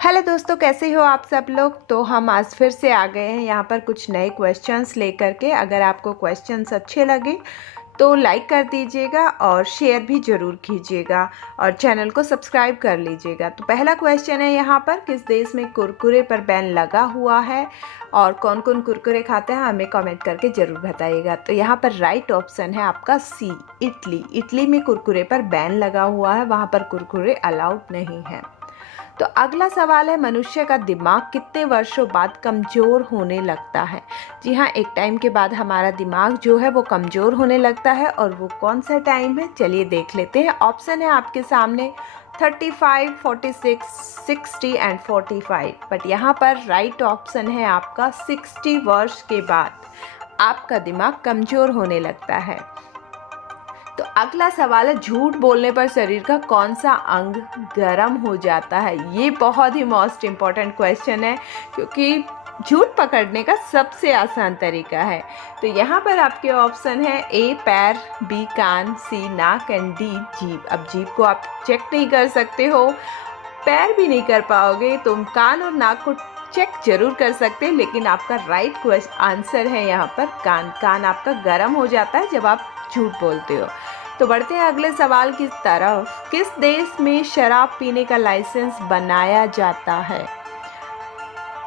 Hello दोस्तों, कैसे हो आप सब लोग। तो हम आज फिर से आ गए हैं यहाँ पर कुछ नए क्वेश्चंस लेकर के। अगर आपको क्वेश्चंस अच्छे लगे तो लाइक कर दीजिएगा और शेयर भी ज़रूर कीजिएगा और चैनल को सब्सक्राइब कर लीजिएगा। तो पहला क्वेश्चन है यहाँ पर, किस देश में कुरकुरे पर बैन लगा हुआ है और कौन कौन कुरकुरे खाते हैं, हमें कमेंट करके ज़रूर बताइएगा। तो यहाँ पर राइट ऑप्शन है आपका सी, इटली। इटली में कुरकुरे पर बैन लगा हुआ है, वहाँ पर कुरकुरे अलाउड नहीं है। तो अगला सवाल है, मनुष्य का दिमाग कितने वर्षों बाद कमज़ोर होने लगता है। जी हाँ, एक टाइम के बाद हमारा दिमाग जो है वो कमज़ोर होने लगता है, और वो कौन सा टाइम है चलिए देख लेते हैं। ऑप्शन है आपके सामने 35, 46, 60 एंड 45। बट यहाँ पर राइट ऑप्शन है आपका 60 वर्ष के बाद आपका दिमाग कमज़ोर होने लगता है। तो अगला सवाल है, झूठ बोलने पर शरीर का कौन सा अंग गर्म हो जाता है। ये बहुत ही मोस्ट इम्पॉर्टेंट क्वेश्चन है, क्योंकि झूठ पकड़ने का सबसे आसान तरीका है। तो यहाँ पर आपके ऑप्शन है ए पैर, बी कान, सी नाक एंड डी जीभ। अब जीभ को आप चेक नहीं कर सकते हो, पैर भी नहीं कर पाओगे, तो कान और नाक को चेक जरूर कर सकते हैं, लेकिन आपका राइट आंसर है यहाँ पर कान। कान आपका गर्म हो जाता है जब आप झूठ बोलते हो। तो बढ़ते हैं अगले सवाल की तरफ, किस देश में शराब पीने का लाइसेंस बनाया जाता है।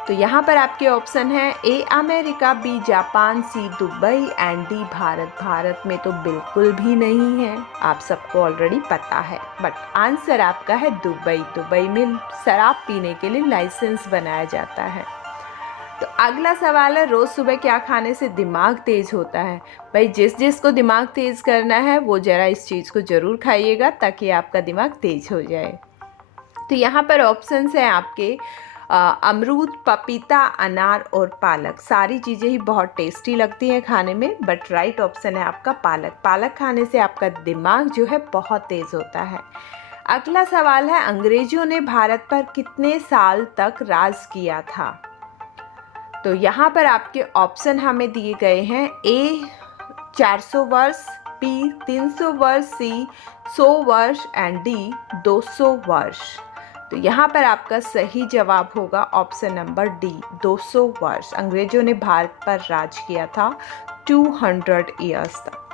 तो यहाँ पर आपके ऑप्शन है A America, B Japan, C Dubai and D Bharat. Bharat में तो बिल्कुल भी नहीं है, आप सबको ऑलरेडी पता है, बट आंसर आपका है दुबई। दुबई में शराब पीने के लिए लाइसेंस बनाया जाता है। तो अगला सवाल है, रोज़ सुबह क्या खाने से दिमाग तेज़ होता है। भाई जिस को दिमाग तेज़ करना है वो ज़रा इस चीज़ को ज़रूर खाइएगा ताकि आपका दिमाग तेज़ हो जाए। तो यहाँ पर ऑप्शंस हैं आपके अमरूद, पपीता, अनार और पालक। सारी चीज़ें ही बहुत टेस्टी लगती हैं खाने में, बट राइट ऑप्शन है आपका पालक। पालक खाने से आपका दिमाग जो है बहुत तेज़ होता है। अगला सवाल है, अंग्रेजों ने भारत पर कितने साल तक राज किया था। तो यहाँ पर आपके ऑप्शन हमें दिए गए हैं, ए 400 वर्ष, बी 300 वर्ष, सी 100 वर्ष एंड डी 200 वर्ष। तो यहाँ पर आपका सही जवाब होगा ऑप्शन नंबर डी, 200 वर्ष। अंग्रेजों ने भारत पर राज किया था 200 ईयर्स तक।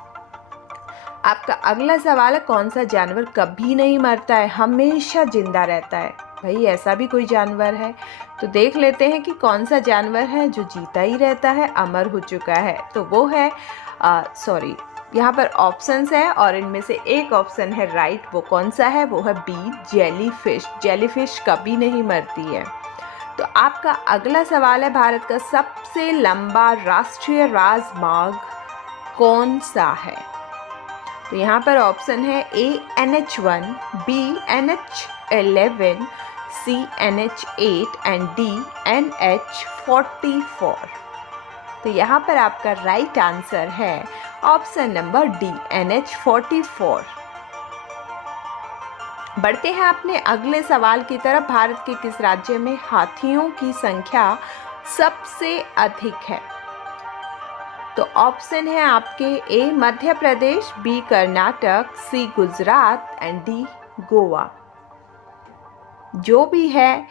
आपका अगला सवाल है, कौन सा जानवर कभी नहीं मरता है, हमेशा जिंदा रहता है। भाई ऐसा भी कोई जानवर है? तो देख लेते हैं कि कौन सा जानवर है जो जीता ही रहता है, अमर हो चुका है। तो वो है यहाँ पर ऑप्शंस है और इनमें से एक ऑप्शन है राइट। वो कौन सा है? वो है बी, जेलीफिश। जेलीफिश कभी नहीं मरती है। तो आपका अगला सवाल है, भारत का सबसे लंबा राष्ट्रीय राजमार्ग कौन सा है। तो यहाँ पर ऑप्शन है A NH1, B NH11, C NH8 and D NH44। तो यहाँ पर आपका राइट आंसर है ऑप्शन नंबर डी, NH44। बढ़ते हैं अपने अगले सवाल की तरफ, भारत के किस राज्य में हाथियों की संख्या सबसे अधिक है। तो ऑप्शन है आपके A Madhya Pradesh, B Karnataka, C Gujarat and D Goa. जो भी है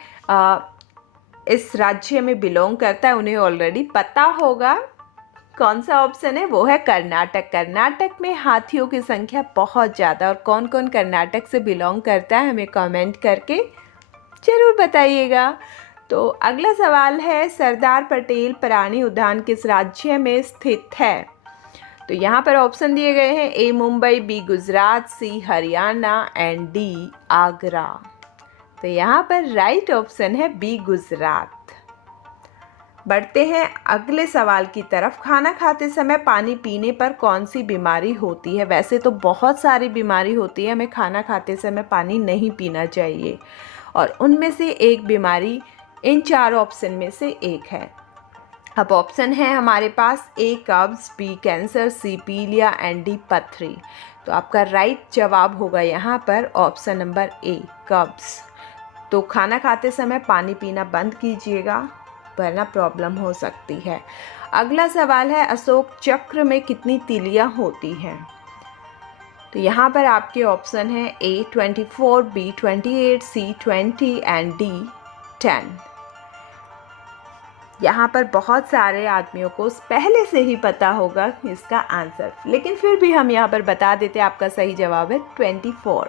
इस राज्य में बिलोंग करता है उन्हें ऑलरेडी पता होगा कौन सा ऑप्शन है। वो है कर्नाटक। कर्नाटक में हाथियों की संख्या बहुत ज़्यादा। और कौन कौन कर्नाटक से बिलोंग करता है हमें कमेंट करके ज़रूर बताइएगा। तो अगला सवाल है, सरदार पटेल प्राणी उद्यान किस राज्य में स्थित है। तो यहाँ पर ऑप्शन दिए गए हैं, A Mumbai, B Gujarat, C Haryana and D Agra. तो यहाँ पर राइट ऑप्शन है बी गुजरात। बढ़ते हैं अगले सवाल की तरफ, खाना खाते समय पानी पीने पर कौन सी बीमारी होती है। वैसे तो बहुत सारी बीमारी होती है, हमें खाना खाते समय पानी नहीं पीना चाहिए, और उनमें से एक बीमारी इन चार ऑप्शन में से एक है। अब ऑप्शन है हमारे पास, ए कब्ज, बी कैंसर, सी पीलिया एंड डी पथरी। तो आपका राइट जवाब होगा यहाँ पर ऑप्शन नंबर ए, कब्ज। तो खाना खाते समय पानी पीना बंद कीजिएगा, वरना प्रॉब्लम हो सकती है। अगला सवाल है, अशोक चक्र में कितनी तीलियाँ होती हैं। तो यहाँ पर आपके ऑप्शन है ए 24, बी 28, सी 20 एंड डी 10। यहाँ पर बहुत सारे आदमियों को पहले से ही पता होगा इसका आंसर, लेकिन फिर भी हम यहाँ पर बता देते हैं आपका सही जवाब है 24।